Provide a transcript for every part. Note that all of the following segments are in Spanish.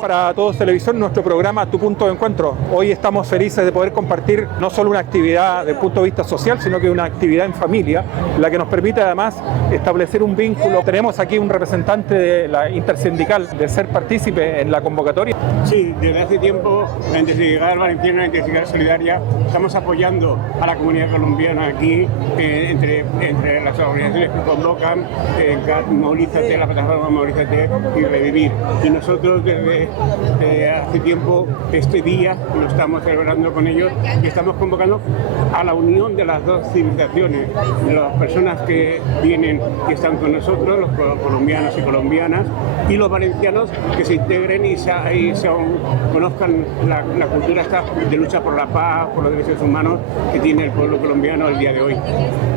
Para Todos Televisión, nuestro programa Tu Punto de Encuentro. Hoy estamos felices de poder compartir no solo una actividad desde el punto de vista social, sino que una actividad en familia, la que nos permite además establecer un vínculo. Tenemos aquí un representante de la intersindical de ser partícipe en la convocatoria. Sí, desde hace tiempo la Intersindical Valenciana, la Intersindical Solidaria, estamos apoyando a la comunidad colombiana aquí, entre las organizaciones que convocan, Movilízate, la plataforma Movilízate y Revivir. Y nosotros desde hace tiempo este día lo estamos celebrando con ellos y estamos convocando a la unión de las dos civilizaciones, de las personas que vienen, que están con nosotros, los colombianos y colombianas, y los valencianos que se integren y conozcan la cultura esta de lucha por la paz, por los derechos humanos que tiene el pueblo colombiano el día de hoy.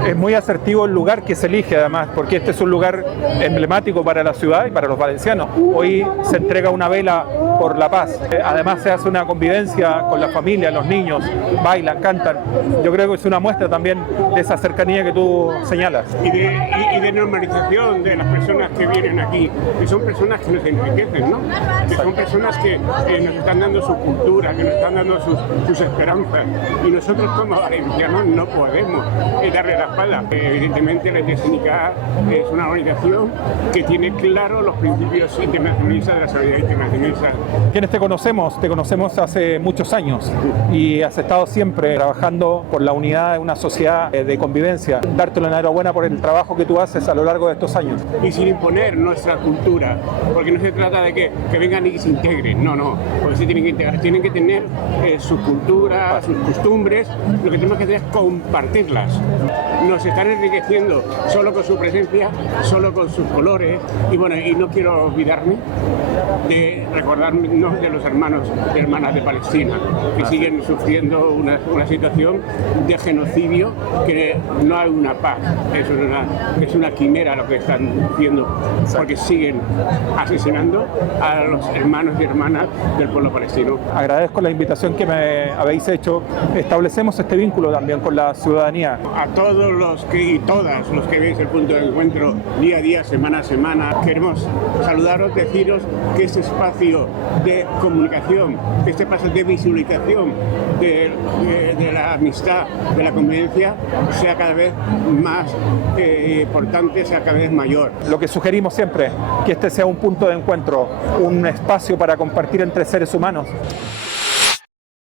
Es muy asertivo el lugar que se elige además, porque este es un lugar emblemático para la ciudad y para los valencianos. Hoy se entrega una vela por la paz. Además se hace una convivencia con la familia, los niños bailan, cantan. Yo creo que es una muestra también de esa cercanía que tú señalas. Y de normalización de las personas que vienen aquí, que son personas que nos enriquecen, ¿no? Que son personas que nos están dando su cultura, que nos están dando sus esperanzas. Y nosotros como valencianos no podemos darle la espalda. Evidentemente la Intersindical es una organización que tiene claro los principios internacionalistas de la solidaridad internacionalista. Quienes te conocemos hace muchos años y has estado siempre trabajando por la unidad de una sociedad de convivencia. Darte la enhorabuena por el trabajo que tú haces a lo largo de estos años. Y sin imponer nuestra cultura, porque no se trata de que vengan y se integren, no, porque se tienen que integrar, tienen que tener su cultura, sus costumbres, lo que tenemos que hacer es compartirlas. Nos están enriqueciendo solo con su presencia, solo con sus colores, y bueno, y no quiero olvidarme de recordarnos de los hermanos y hermanas de Palestina, que siguen sufriendo una situación de genocidio, que no hay una paz, es una quimera lo que están haciendo, porque siguen asesinando a los hermanos y hermanas del pueblo palestino. Agradezco la invitación que me habéis hecho. Establecemos este vínculo también con la ciudadanía. A todos y todas los que veis el punto de encuentro día a día, semana a semana, queremos saludaros, deciros que este espacio de comunicación, este espacio de visualización de la amistad, de la convivencia, sea cada vez más importante, sea cada vez mayor. Lo que sugerimos siempre, que este sea un punto de encuentro, un espacio para compartir entre seres humanos.